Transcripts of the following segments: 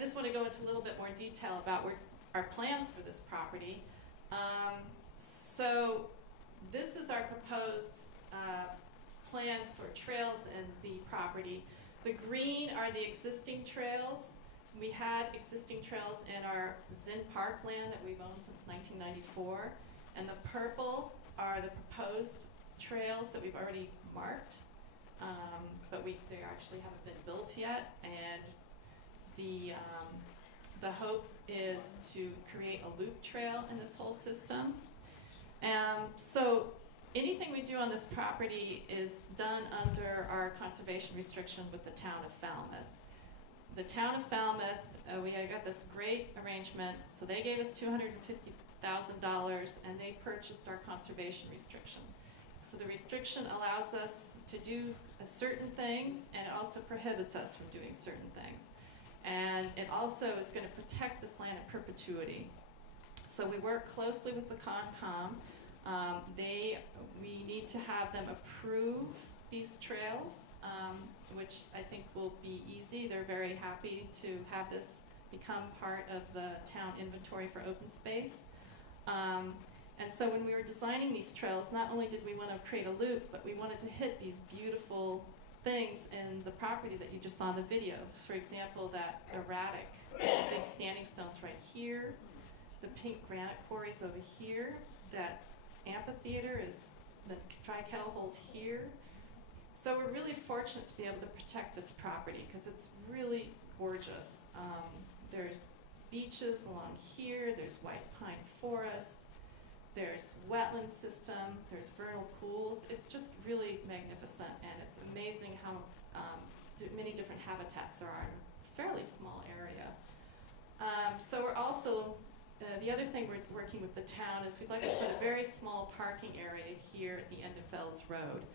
I just want to go into a little bit more detail about our plans for this property. So this is our proposed plan for trails in the property. The green are the existing trails. We had existing trails in our Zinn Park land that we've owned since 1994. And the purple are the proposed trails that we've already marked, but they actually haven't been built yet. And the hope is to create a loop trail in this whole system. So anything we do on this property is done under our conservation restriction with the town of Falmouth. The town of Falmouth, we got this great arrangement. So they gave us $250,000 and they purchased our conservation restriction. So the restriction allows us to do certain things, and it also prohibits us from doing certain things. And it also is going to protect this land in perpetuity. So we work closely with the Concom. We need to have them approve these trails, which I think will be easy. They're very happy to have this become part of the town inventory for open space. And so when we were designing these trails, not only did we want to create a loop, but we wanted to hit these beautiful things in the property that you just saw in the video. For example, that erratic big standing stones right here, the pink granite quarries over here, that amphitheater is the dry kettle holes here. So we're really fortunate to be able to protect this property because it's really gorgeous. There's beaches along here, there's white pine forest, there's wetland system, there's vernal pools. It's just really magnificent, and it's amazing how many different habitats there are in a fairly small area. So we're also, the other thing we're working with the town is we'd like to put a very small parking area here at the end of Fells Road.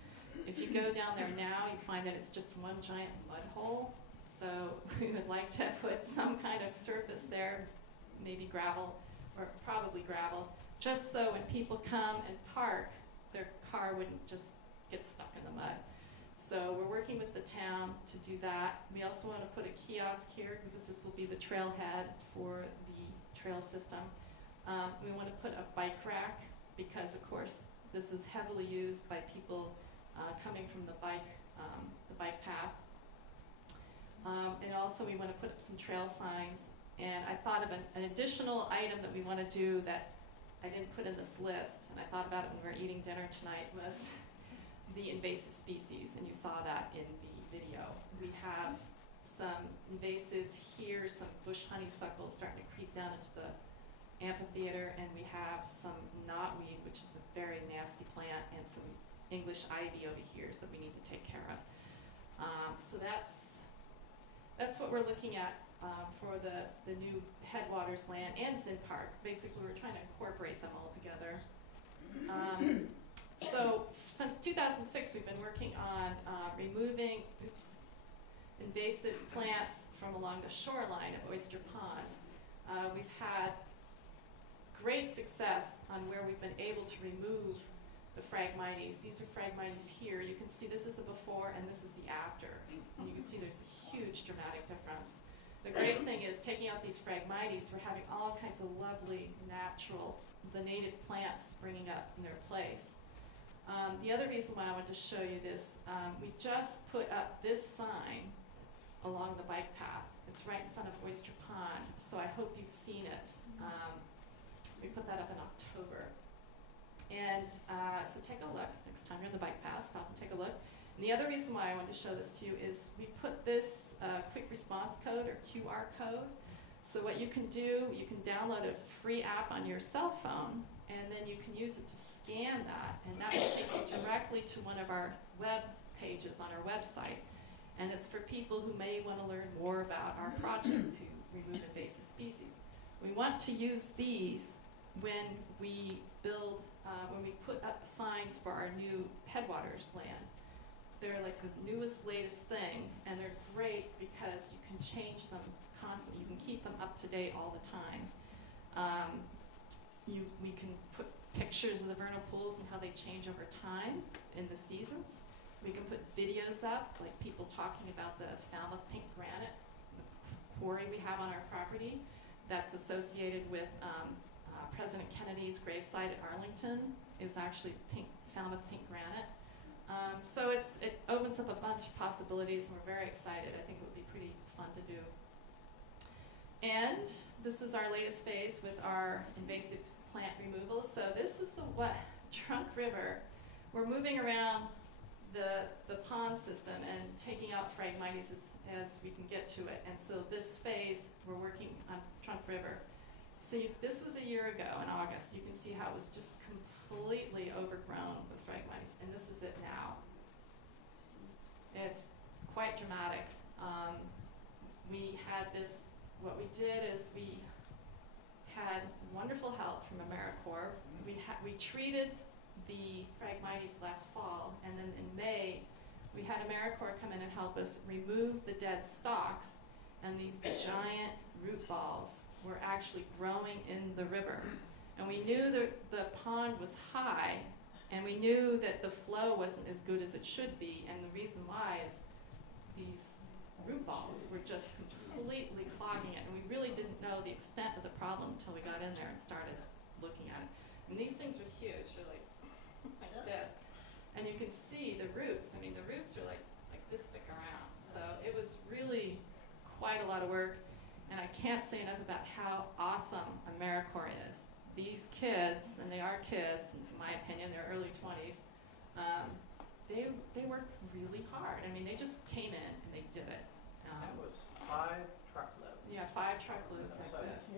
If you go down there now, you find that it's just one giant mud hole. So we would like to put some kind of surface there, maybe gravel, or probably gravel, just so when people come and park, their car wouldn't just get stuck in the mud. So we're working with the town to do that. We also want to put a kiosk here because this will be the trailhead for the trail system. We want to put a bike rack because, of course, this is heavily used by people coming from the bike path. And also we want to put up some trail signs. And I thought of an additional item that we want to do that I didn't put in this list, and I thought about it when we were eating dinner tonight, was the invasive species, and you saw that in the video. We have some invasives here, some bush honeysuckle starting to creep down into the amphitheater, and we have some knotweed, which is a very nasty plant, and some English ivy over here that we need to take care of. So that's what we're looking at for the new Headwaters land and Zinn Park. Basically, we're trying to incorporate them all together. So since 2006, we've been working on removing invasive plants from along the shoreline of Oyster Pond. We've had great success on where we've been able to remove the Phragmites. These are Phragmites here. You can see this is a before and this is the after. And you can see there's a huge dramatic difference. The great thing is taking out these Phragmites, we're having all kinds of lovely natural, the native plants springing up in their place. The other reason why I wanted to show you this, we just put up this sign along the bike path. It's right in front of Oyster Pond, so I hope you've seen it. We put that up in October. And so take a look. Next time you're on the bike path, stop and take a look. And the other reason why I wanted to show this to you is we put this quick response code or QR code. So what you can do, you can download a free app on your cell phone, and then you can use it to scan that, and that will take you directly to one of our web pages on our website. And it's for people who may want to learn more about our project to remove invasive species. We want to use these when we build, when we put up signs for our new Headwaters land. They're like the newest, latest thing, and they're great because you can change them constantly. You can keep them up to date all the time. We can put pictures of the vernal pools and how they change over time in the seasons. We can put videos up, like people talking about the Falmouth pink granite, the quarry we have on our property that's associated with President Kennedy's gravesite at Arlington is actually Falmouth pink granite. So it opens up a bunch of possibilities, and we're very excited. I think it would be pretty fun to do. And this is our latest phase with our invasive plant removal. So this is the Trunk River. We're moving around the pond system and taking out Phragmites as we can get to it. And so this phase, we're working on Trunk River. So this was a year ago in August. You can see how it was just completely overgrown with Phragmites, and this is it now. It's quite dramatic. We had this, what we did is we had wonderful help from AmeriCorps. We treated the Phragmites last fall, and then in May, we had AmeriCorps come in and help us remove the dead stalks, and these giant root balls were actually growing in the river. And we knew the pond was high, and we knew that the flow wasn't as good as it should be, and the reason why is these root balls were just completely clogging it, and we really didn't know the extent of the problem until we got in there and started looking at it. And these things are huge. They're like this. And you can see the roots. I mean, the roots are like this thick around. So it was really quite a lot of work. And I can't say enough about how awesome AmeriCorps is. These kids, and they are kids, in my opinion, they're early 20s, they worked really hard. I mean, they just came in and they did it. That was 5 truckloads. Yeah, 5 truckloads like this.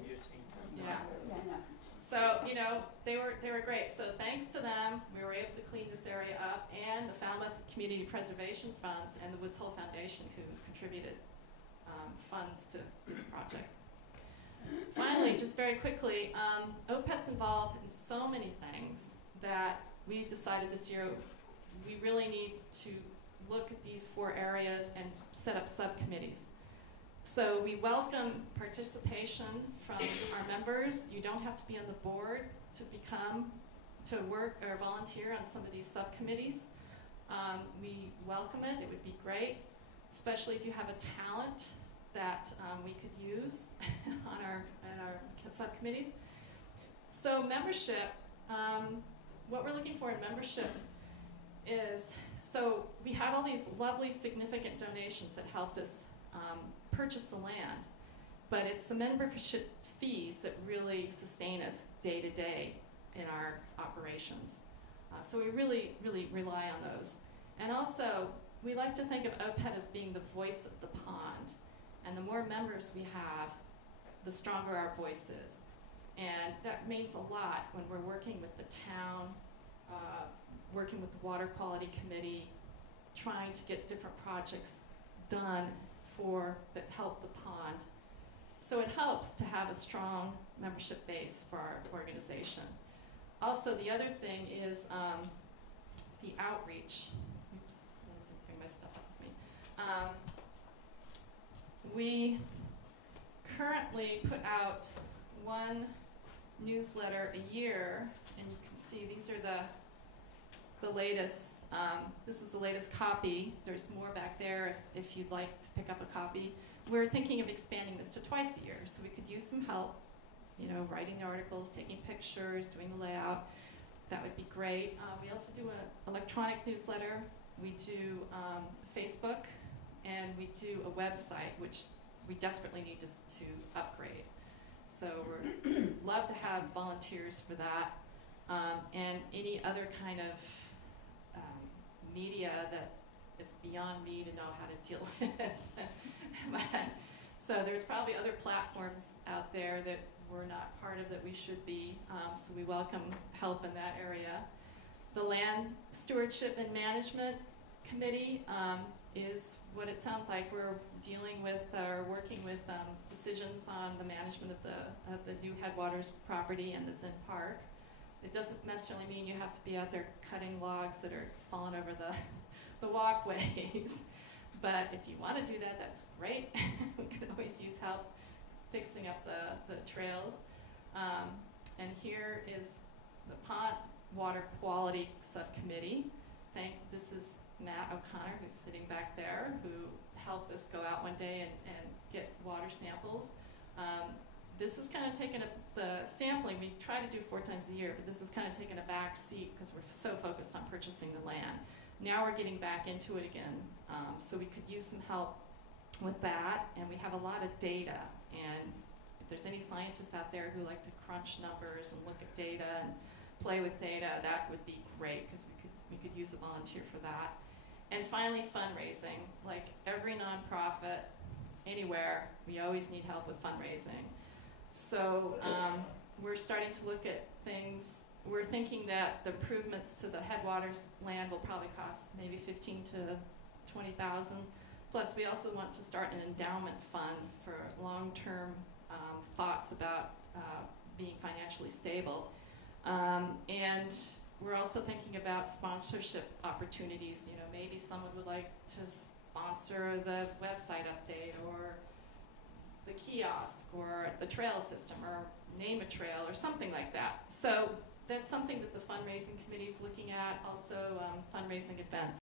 Yeah. Yeah. So, you know, they were great. So thanks to them, we were able to clean this area up, and the Falmouth Community Preservation Funds and the Woods Hole Foundation, who contributed funds to this project. Finally, just very quickly, OPET's involved in so many things that we decided this year we really need to look at these 4 areas and set up subcommittees. So we welcome participation from our members. You don't have to be on the board to work or volunteer on some of these subcommittees. We welcome it. It would be great, especially if you have a talent that we could use on our subcommittees. So membership, what we're looking for in membership is, so we had all these lovely significant donations that helped us purchase the land, but it's the membership fees that really sustain us day to day in our operations. So we really, really rely on those. And also, we like to think of OPET as being the voice of the pond. And the more members we have, the stronger our voice is. And that means a lot when we're working with the town, working with the Water Quality Committee, trying to get different projects done that help the pond. So it helps to have a strong membership base for our organization. Also, the other thing is the outreach. Oops, let's bring my stuff up with me. We currently put out 1 newsletter a year, and you can see these are the latest. This is the latest copy. There's more back there if you'd like to pick up a copy. We're thinking of expanding this to twice a year, so we could use some help, you know, writing the articles, taking pictures, doing the layout. That would be great. We also do an electronic newsletter. We do Facebook, and we do a website, which we desperately need to upgrade. So we'd love to have volunteers for that, and any other kind of media that is beyond me to know how to deal with. So there's probably other platforms out there that we're not part of that we should be, so we welcome help in that area. The Land Stewardship and Management Committee is what it sounds like. We're dealing with or working with decisions on the management of the new Headwaters property and the Zinn Park. It doesn't necessarily mean you have to be out there cutting logs that are falling over the walkways. But if you want to do that, that's great. We could always use help fixing up the trails. And here is the Pond Water Quality Subcommittee. This is Matt O'Connor, who's sitting back there, who helped us go out one day and get water samples. This has kind of taken the sampling, we try to do 4 times a year, but this has kind of taken a back seat because we're so focused on purchasing the land. Now we're getting back into it again, so we could use some help with that, and we have a lot of data, and if there's any scientists out there who like to crunch numbers and look at data and play with data, that would be great, because we could use a volunteer for that. And finally, fundraising. Like every nonprofit, anywhere, we always need help with fundraising. So we're starting to look at things. We're thinking that the improvements to the Headwaters land will probably cost maybe $15,000 to $20,000. Plus, we also want to start an endowment fund for long-term thoughts about being financially stable. And we're also thinking about sponsorship opportunities. You know, maybe someone would like to sponsor the website update, or the kiosk, or the trail system, or name a trail, or something like that. So that's something that the fundraising committee is looking at. Also, fundraising events.